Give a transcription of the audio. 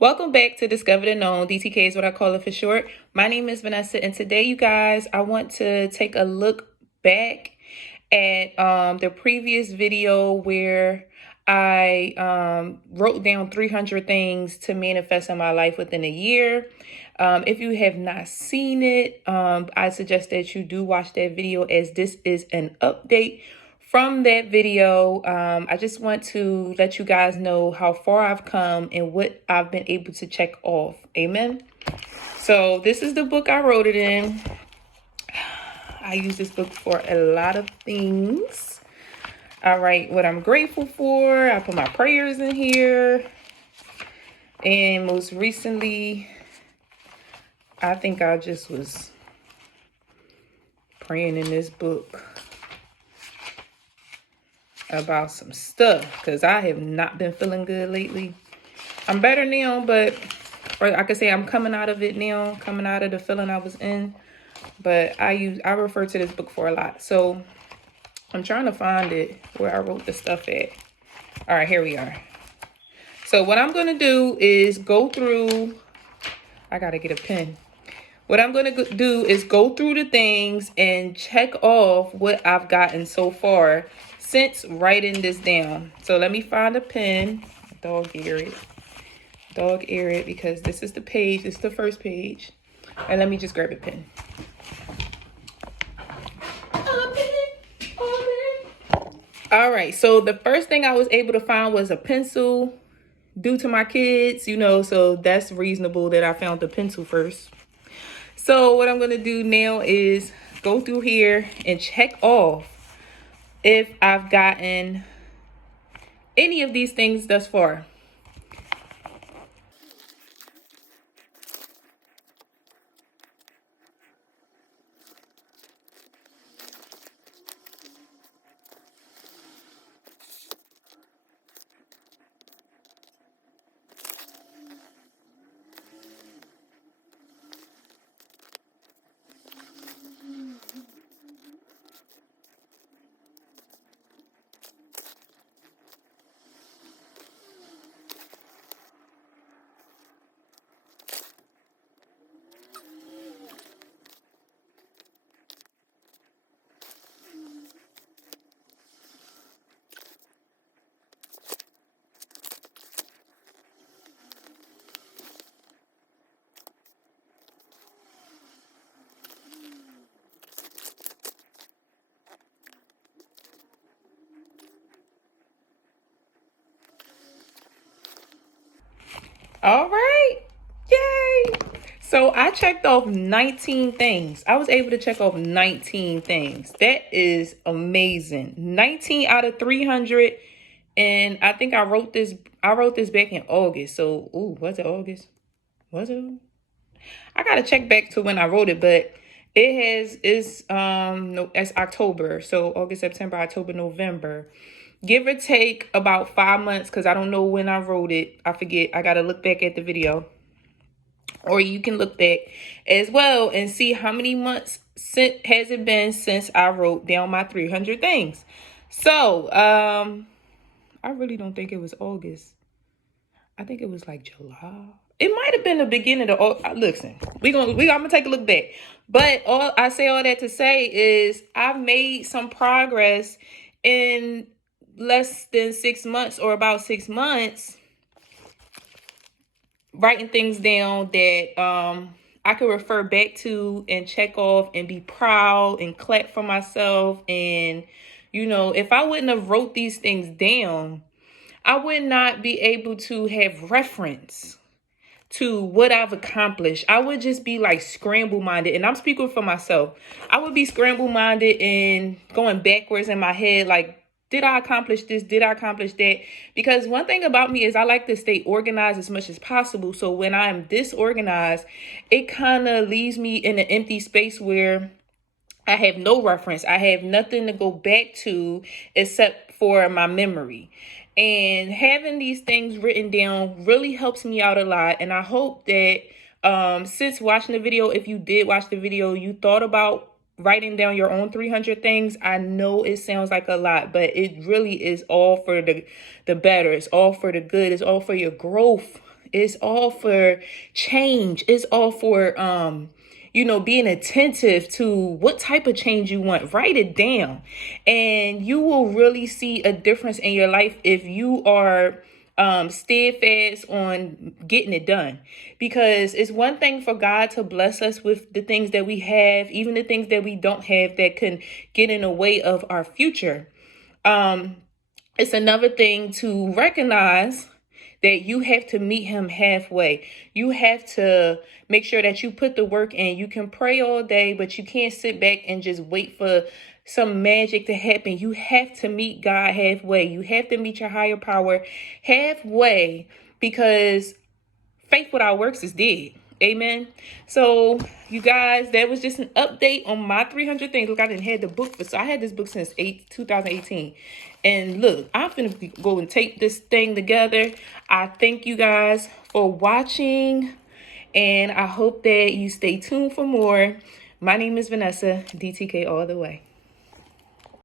Welcome back to Discover the Known. DTK is what I call it for short. My name is Vanessa, and today, you guys, I want to take a look back at the previous video where I wrote down 300 things to manifest in my life within a year. If you have not seen it, I suggest that you do watch that video, as this is an update from that video. I just want to let you guys know how far I've come and what I've been able to check off. Amen. So this is the book I wrote it in. I use this book for a lot of things. I write what I'm grateful for. I put my prayers in here. And most recently, I think I just was praying in this book about some stuff, because I have not been feeling good lately. I'm better now, or I could say I'm coming out of it now, coming out of the feeling I was in. But I refer to this book for a lot. So I'm trying to find it where I wrote the stuff at. All right, here we are. So what I'm going to do is go through. I got to get a pen. What I'm going to do is go through the things and check off what I've gotten so far since writing this down. So let me find a pen. Dog ear it, because this is the page. This is the first page. And let me just grab a pen. All right, so the first thing I was able to find was a pencil, due to my kids, so that's reasonable that I found the pencil first. So what I'm going to do now is go through here and check off if I've gotten any of these things thus far. All right. Yay. So I checked off 19 things. I was able to check off 19 things. That is amazing. 19 out of 300. And I think I wrote this back in August. So, was it August? Was it? I got to check back to when I wrote it, but it's October. So August, September, October, November. Give or take about 5 months, because I don't know when I wrote it. I forget. I got to look back at the video. Or you can look back as well and see how many months has it been since I wrote down my 300 things. So, I really don't think it was August. I think it was like July. It might have been the beginning of listen. I'm gonna take a look back. But all that to say is I've made some progress in less than 6 months, or about 6 months, writing things down that I could refer back to and check off and be proud and clap for myself. And if I wouldn't have wrote these things down, I would not be able to have reference to what I've accomplished. I would just be like scramble minded, and I'm speaking for myself. I would be scramble minded and going backwards in my head, like, did I accomplish this? Did I accomplish that? Because one thing about me is I like to stay organized as much as possible. So when I'm disorganized, it kind of leaves me in an empty space where I have no reference. I have nothing to go back to except for my memory. And having these things written down really helps me out a lot. And I hope that since watching the video, if you did watch the video, you thought about writing down your own 300 things. I know it sounds like a lot, but it really is all for the better. It's all for the good. It's all for your growth It's all for change. It's all for being attentive to what type of change you want. Write it down, and you will really see a difference in your life if you are steadfast on getting it done. Because it's one thing for God to bless us with the things that we have, even the things that we don't have that can get in the way of our future. It's another thing to recognize that you have to meet him halfway. You have to make sure that you put the work in. You can pray all day, but you can't sit back and just wait for some magic to happen. You have to meet God halfway. You have to meet your higher power halfway, because faith without works is dead. Amen. So, you guys, that was just an update on my 300 things. Look, I didn't have the book I had this book since 2018. And look, I'm finna go and tape this thing together. I thank you guys for watching, and I hope that you stay tuned for more. My name is Vanessa, DTK all the way.